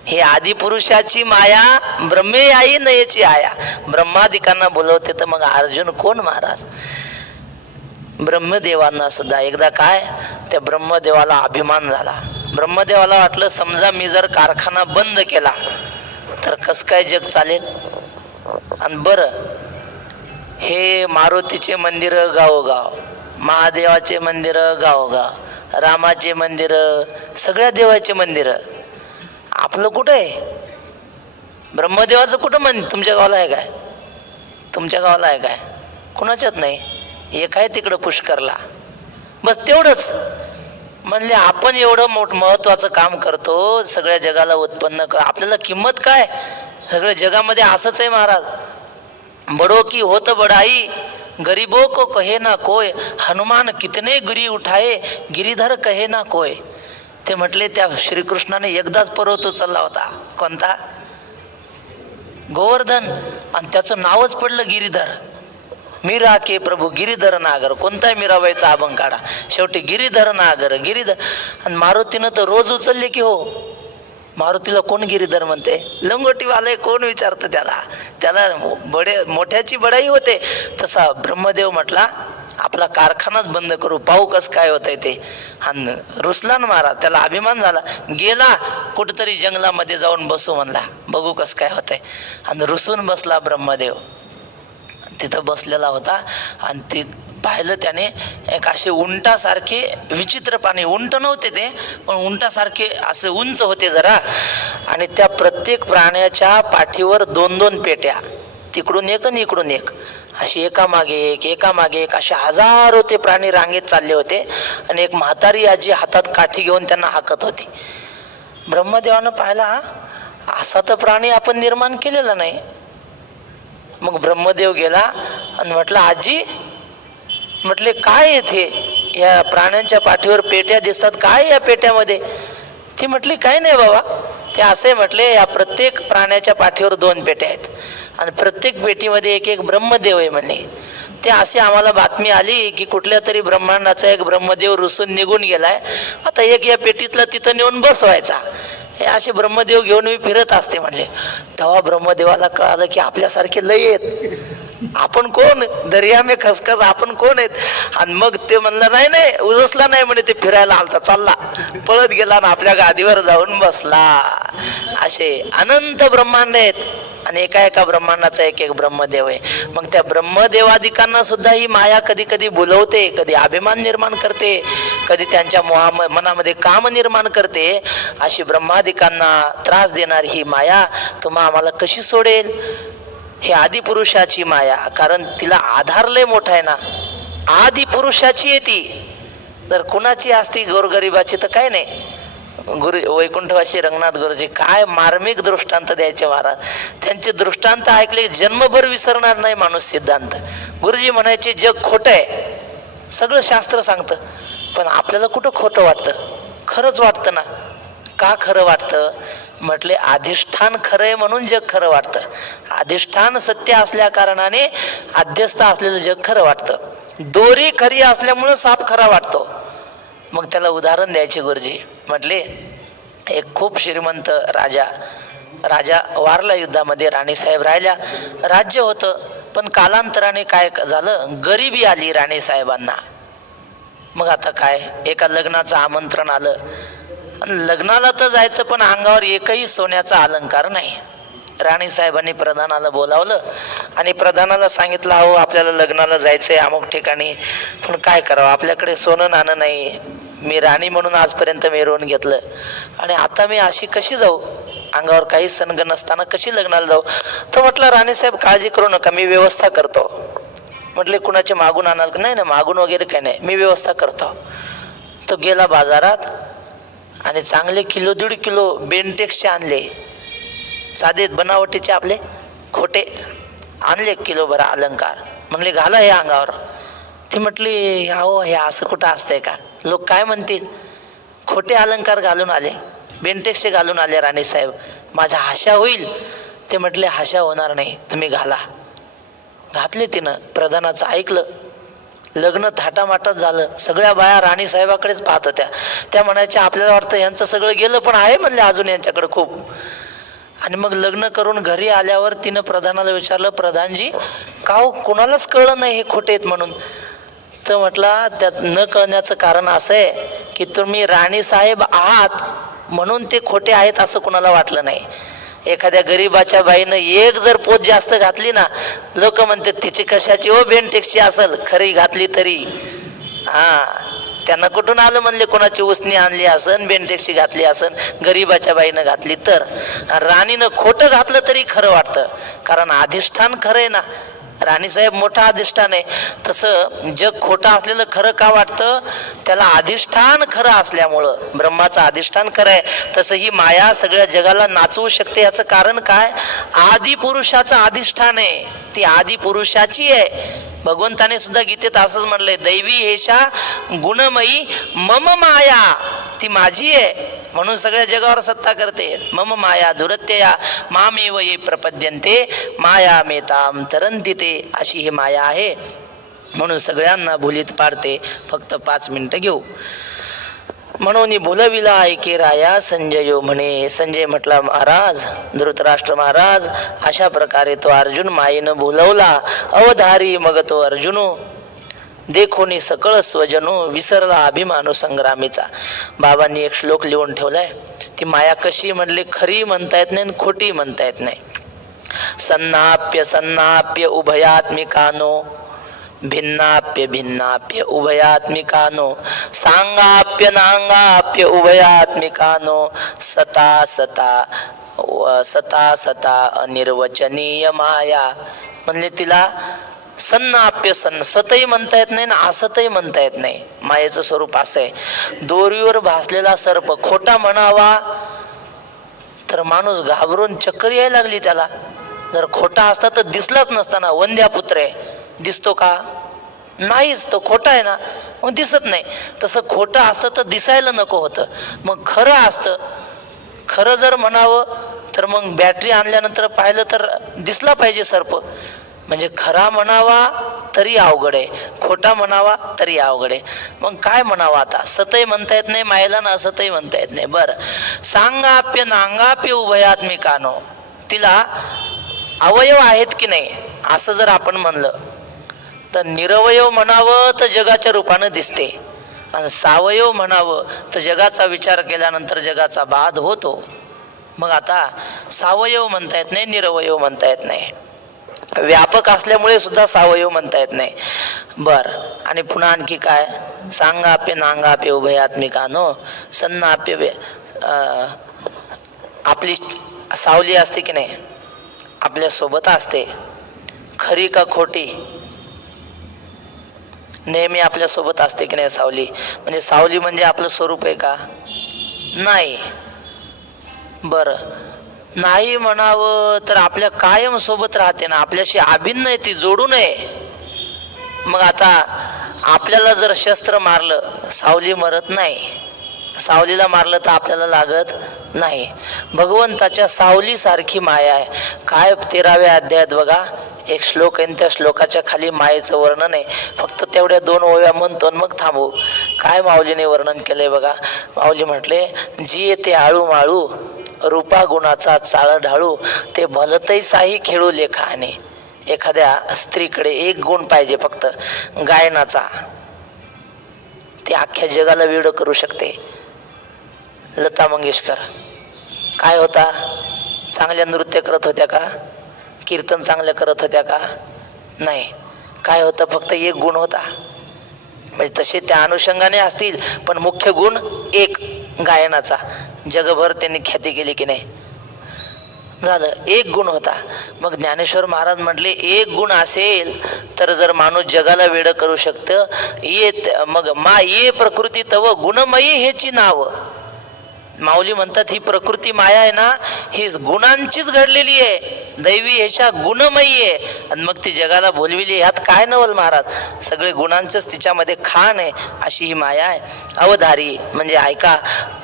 हे आदिपुरुषाची माया ब्रह्मेयाही नयेची आया. ब्रह्मादिकांना बोलवते. तर मग अर्जुन कोण महाराज? ब्रह्मदेवांना सुद्धा एकदा काय, त्या ब्रह्मदेवाला अभिमान झाला. ब्रह्मदेवाला वाटलं, समजा मी जर कारखाना बंद केला तर कस काय जग चालेल. आणि बरं, हे मारुतीचे मंदिर गावोगाव, महादेवाचे मंदिर गावोगाव, रामाचे मंदिर, सगळ्या देवाचे मंदिर, आपलं कुठं आहे? ब्रह्मदेवाचं कुठं तुमच्या गावाला आहे काय? तुमच्या गावाला आहे काय? कुणाच्यात नाही. एक आहे तिकडं पुष्करला, बस तेवढंच. म्हणले आपण एवढं महत्वाचं काम करतो, सगळ्या जगाला उत्पन्न कर, आपल्याला किंमत काय? सगळ्या जगामध्ये असंच आहे महाराज. बडो की होत बडाई, गरीबों को कहे ना कोय, हनुमान कितने गिरी उठाए, गिरीधर कहे ना कोय. ते म्हटले त्या श्रीकृष्णाने एकदाच पर्वत उचलला होता. कोणता? गोवर्धन. आणि त्याचं नावच पडलं गिरीधर. मीरा के प्रभू गिरीधर नागर. कोणताही मीराबाईचा अभंग काढा, शेवटी गिरीधर नागर गिरीधर. आणि मारुतीनं तर रोज उचलले की हो. मारुतीला कोण गिरीधर म्हणते? लंगोटीवाले कोण विचारतं त्याला? त्याला मोठ्याची बडाई होते. तसा ब्रह्मदेव म्हटला आपला कारखानाच बंद करू, पाहू कसं काय होतंय ते. आणि रुसला ना महाराज, त्याला अभिमान झाला. गेला कुठंतरी जंगलामध्ये जाऊन बसू म्हणला, बघू कसं काय होतंय. आणि रुसून बसला ब्रह्मदेव. तिथं बसलेला होता आणि ती पाहिलं त्याने एक असे उंटासारखे विचित्र प्राणी. उंट नव्हते ते, पण उंटासारखे असे उंच होते जरा. आणि त्या प्रत्येक प्राण्याच्या पाठीवर 2-2 पेट्या, तिकडून एक आणि इकडून एक, अशी एकामागे एक असे हजारो ते प्राणी रांगेत चालले होते. आणि एक म्हातारी आजी हातात काठी घेऊन त्यांना हाकत होती. ब्रह्मदेवानं पाहिला असा तर प्राणी आपण निर्माण केलेला नाही. मग ब्रह्मदेव गेला आणि म्हटलं आजी, म्हटले काय येथे या प्राण्यांच्या पाठीवर पेट्या दिसतात, काय या पेट्यामध्ये? ती म्हटली काही नाही बाबा, ते असे म्हटले या प्रत्येक प्राण्याच्या पाठीवर 2 पेट्या आहेत आणि प्रत्येक पेटीमध्ये एक ब्रह्मदेव आहे म्हणले. ते असे आम्हाला बातमी आली की कुठल्या तरी ब्रह्मांडाचा एक ब्रह्मदेव रुसून निघून गेलाय, आता एक या पेटीतला तिथं नेऊन बसवायचा. हे असे ब्रह्मदेव घेऊन मी फिरत असते म्हणले. तेव्हा ब्रह्मदेवाला कळालं की आपल्यासारखे लय आहेत, आपण कोण, दर्या में खसखस, आपण कोण आहेत. आणि मग ते म्हणलं नाही उजसला नाही म्हणे, ते फिरायला आलता, चालला पळत गेला ना आपल्या गादीवर जाऊन बसला. असे अनंत ब्रह्मांड आहेत आणि एका ब्रह्मांडाचा एक ब्रह्मदेव आहे. मग त्या ब्रह्मदेवादिकांना सुद्धा ही माया कधी कधी बोलवते, कधी अभिमान निर्माण करते, कधी त्यांच्या मनामध्ये काम निर्माण करते. अशी ब्रह्मादिकांना त्रास देणारी ही माया तुम्हा आम्हाला कशी सोडेल? हे आदिपुरुषाची माया, कारण तिला आधार लय मोठा आहे ना. आदिपुरुषाची आहे ती. जर कुणाची असती गोरगरिबाची तर काय नाही. वैकुंठवासी रंगनाथ गुरुजी काय मार्मिक दृष्टांत द्यायचे महाराज. त्यांचे दृष्टांत ऐकले जन्मभर विसरणार नाही माणूस. सिद्धांत गुरुजी म्हणायचे जग खोटं आहे, सगळं शास्त्र सांगतं, पण आपल्याला कुठं खोटं वाटतं? खरंच वाटतं ना. का खरं वाटतं? म्हटले अधिष्ठान खरं आहे म्हणून जग खरं वाटतं. अधिष्ठान सत्य असल्या कारणाने अध्यस्थ असलेलं जग खरं वाटतं. दोरी खरी असल्यामुळं साप खरा वाटतो. मग त्याला उदाहरण द्यायचे गुरुजी. म्हटले एक खूप श्रीमंत राजा वारला युद्धामध्ये, राणीसाहेब राहिल्या. राज्य होतं, पण कालांतराने काय झालं, गरिबी आली राणीसाहेबांना. मग आता काय, एका लग्नाचं आमंत्रण आलं आणि लग्नाला तर जायचं, पण अंगावर एकही सोन्याचा अलंकार नाही. राणीसाहेबांनी प्रधानाला बोलावलं आणि प्रधानाला सांगितलं, अहो आपल्याला लग्नाला जायचंय अमुक ठिकाणी, पण काय करावं, आपल्याकडे सोनं नाणं नाही. मी राणी म्हणून आजपर्यंत मिरवून घेतलं आणि आता मी अशी कशी जाऊ, अंगावर काही सणग नसताना कशी लग्नाला जाऊ? तर म्हटलं राणीसाहेब काळजी करू नका, मी व्यवस्था करतो. म्हटले कुणाचे मागून आणाल? नाही ना, मागून वगैरे काही नाही, मी व्यवस्था करतो. तो गेला बाजारात आणि चांगले 1-1.5 किलो बेंटेक्सचे आणले, साधे बनावटीचे आपले खोटे आणले, 1 किलो भरा अलंकार. म्हणले घाला हे अंगावर. ती म्हटली अहो हे असं कुठं असतंय का, लोक काय म्हणतील? खोटे अलंकार घालून आले, बेंटेक्सचे घालून आले राणीसाहेब, माझा हाशा होईल. ते म्हटले हाशा होणार नाही, तुम्ही घाला. घातले तिनं. प्रधानाचं ऐकलं. लग्न थाटामाटात झालं. सगळ्या बाया राणीसाहेबाकडेच पाहत होत्या. त्या म्हणायच्या आपल्याला वाटतं यांचं सगळं गेलं, पण आहे म्हणले अजून यांच्याकडे खूप. आणि मग लग्न करून घरी आल्यावर तिनं प्रधानाला विचारलं, प्रधानजी का हो कुणालाच कळलं नाही हे खोटे आहेत म्हणून? तर म्हटलं त्यात न कळण्याचं कारण असं आहे की तुम्ही राणीसाहेब आहात म्हणून ते खोटे आहेत असं कुणाला वाटलं नाही. एखाद्या गरीबाच्या बाईनं एक जर पोत जास्त घातली ना, लोक म्हणतात तिची कशाची हो, बेंटेक्सची असल, खरी घातली तरी. त्यांना कुठून आलं म्हणले, कोणाची उसनी आणली असन, बेंटेक्सची घातली असन, गरीबाच्या बाईनं घातली तर. राणीनं खोटं घातलं तरी खरं वाटतं, कारण अधिष्ठान खरं आहे ना. राणीसाहेब मोठा अधिष्ठान आहे. तसं जग खोटं असलेलं खरं का वाटतं? त्याला अधिष्ठान खरं असल्यामुळं. ब्रह्माचं अधिष्ठान खरं आहे. तसं ही माया सगळ्या जगाला नाचवू शकते. याचं कारण काय? आदिपुरुषाचं अधिष्ठान आहे, ती आदिपुरुषाची आहे. भगवंताने सुद्धा गीतेत असंच म्हणलंय, दैवी हेशा गुणमयी मम माया, ती माझी आहे म्हणून सगळ्या जगावर सत्ता करते. मम माया दुरत्यया मामेव ये प्रपद्यन्ते माया मेताम तरंती ते, अशी ही माया आहे म्हणून सगळ्यांना भुलीत पाडते. फक्त 5 मिनिटं घेऊ. म्हणून भुलविला ऐके राया संजयो म्हणे. संजय म्हटला, महाराज धृतराष्ट्र महाराज, अशा प्रकारे तो अर्जुन मायेनं भुलवला. अवधारी मग तो अर्जुनो देखोनी सकळ स्वजनो विसरला अभिमानो संग्रामीचा. बाबांनी एक श्लोक लिहून ठेवलाय. ती माया कशी म्हणली, खरी म्हणता येत नाही आणि खोटी म्हणता येत नाही. सन्नाप्य सन्नाप्य उभयात्मिकानो भिन्नाप्य भिन्नाप्य उभयात्मिकानो सांगाप्य नांगाप्य उभयात्मिकानो सता सता सता सता अनिर्वचनीय माया. म्हणजे तिला सन्नाप्य सन, सतही म्हणता येत नाही ना असतही म्हणता येत नाही. मायेचं स्वरूप असं आहे. दोरीवर भासलेला सर्प खोटा म्हणावा तर माणूस घाबरून चक्कर यायला लागली त्याला. जर खोटा असता तर दिसलाच नसताना. वंद्या पुत्र आहे, दिसतो का? नाहीच, तो खोटा आहे ना, मग दिसत नाही. तसं खोटं असतं तर दिसायला नको होतं. मग खरं असतं, खरं जर म्हणावं तर मग बॅटरी आणल्यानंतर पाहिलं तर दिसला पाहिजे सर्प. म्हणजे खरा म्हणावा तरी अवघड आहे, खोटा म्हणावा तरी अवघड आहे. मग काय म्हणावं आता? सतही म्हणता येत नाही मायेला ना असतही म्हणता येत नाही. बरं, सांगाप्य नांगाप्य उभयात्मिकानो, तिला अवयव आहेत की नाही असं जर आपण म्हणलं तर निरवयव म्हणावं तर जगाच्या रूपानं दिसते, आणि सावयव म्हणावं तर जगाचा विचार केल्यानंतर जगाचा बाध होतो. मग आता सावयव म्हणता येत नाही, निरवयव म्हणता येत नाही, व्यापक असल्यामुळे सुद्धा सावयव म्हणता येत नाही. बर, आणि पुन्हा आणखी काय? सांगाप्य नांगाप्य उभयात्मिकानो सन्नाप्य. आपली सावली असते की नाही, आपल्या सोबत असते, खरी का खोटी? नेहमी आपल्या सोबत असते की नाही सावली? म्हणजे सावली म्हणजे आपलं स्वरूप आहे का? नाही. बर, नाही म्हणावं तर आपल्या कायम सोबत राहते ना, आपल्याशी अभिन्न आहे ती, जोडून आहे. मग आता आपल्याला जर शस्त्र मारलं, सावली मरत नाही, सावलीला मारलं तर आपल्याला लागत नाही. भगवंताच्या सावलीसारखी माया आहे. काय 13व्या अध्यायात बघा एक श्लोक आहे, त्या श्लोकाच्या खाली मायेचं वर्णन आहे. फक्त तेवढ्या 2 ओव्या म्हणतो मग थांबू. काय माऊलीने वर्णन केलंय बघा. माऊली म्हटले, जी येते आळू माळू रूपा गुणाचा चाळ ढाळू, ते भलतही साही खेळू लेखाने. एखाद्या स्त्रीकडे एक गुण पाहिजे फक्त, गायनाचा, ती अख्ख्या जगाला वेड करू शकते. लता मंगेशकर काय होता? चांगल्या नृत्य करत होत्या का? कीर्तन चांगलं करत होत्या का? नाही. काय होतं? फक्त एक गुण होता. म्हणजे तसे त्या अनुषंगाने असतील, पण मुख्य गुण एक, गायनाचा. जगभर त्यांनी ख्याती केली की नाही? झालं, एक गुण होता. मग ज्ञानेश्वर महाराज म्हटले, एक गुण असेल तर जर माणूस जगाला वेड करू शकतं, मग मा ये प्रकृती तव गुणमयी हेची नाव. माऊली म्हणतात, ही प्रकृती माया आहे ना, ही गुणांचीच घडलेली आहे, दैवी ह्याच्या गुणमयी आहे. आणि मग ती जगाला बोलविली. ह्यात काय नवल महाराज, सगळे गुणांचंच तिच्यामध्ये खाण आहे, अशी ही माया आहे. अवधारी म्हणजे ऐका.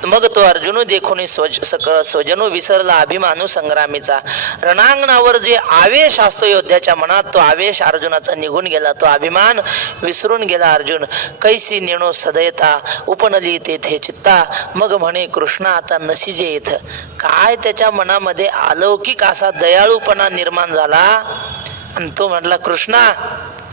मग तो अर्जुन देखून सकळ स्वजनो विसरला अभिमानू संग्रामीचा. रणांगणावर जे आवेश असतो योद्ध्याच्या मनात, तो आवेश अर्जुनाचा निघून गेला, तो अभिमान विसरून गेला अर्जुन. कैसी नेणो सदयता उपनली तेथे चित्ता, मग म्हणे कृष्ण आता नसिजे येथ. काय त्याच्या मनामध्ये अलौकिक असा दयाळूपणा निर्माण झाला, आणि तो म्हटला, कृष्णा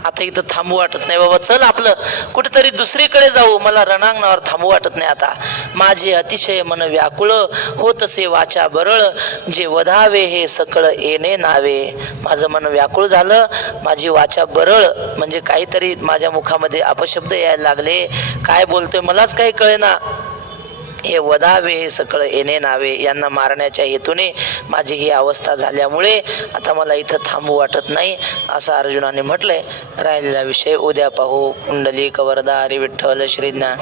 आता इथं थांबू वाटत नाही बाबा, चल आपलं कुठेतरी दुसरीकडे जाऊ, मला रणांगणावर थांबू वाटत नाही आता. माझे अतिशय मन व्याकुळ होतसे वाचा बरळ, जे वधावे हे सकळ येणे नावे. माझं मन व्याकुळ झालं, माझी वाचा बरळ म्हणजे काहीतरी माझ्या मुखामध्ये अपशब्द यायला लागले, काय बोलतोय मलाच काही कळेना. हे वधावे सकळ येणे नावे, यांना मारण्याच्या हेतूने माझी ही अवस्था झाल्यामुळे आता मला इथं थांबू वाटत नाही, असं अर्जुनाने म्हटलंय. राहिलेला विषय उद्या पाहू. पुंडलिक वरदा हरी विठ्ठल श्री ज्ञान.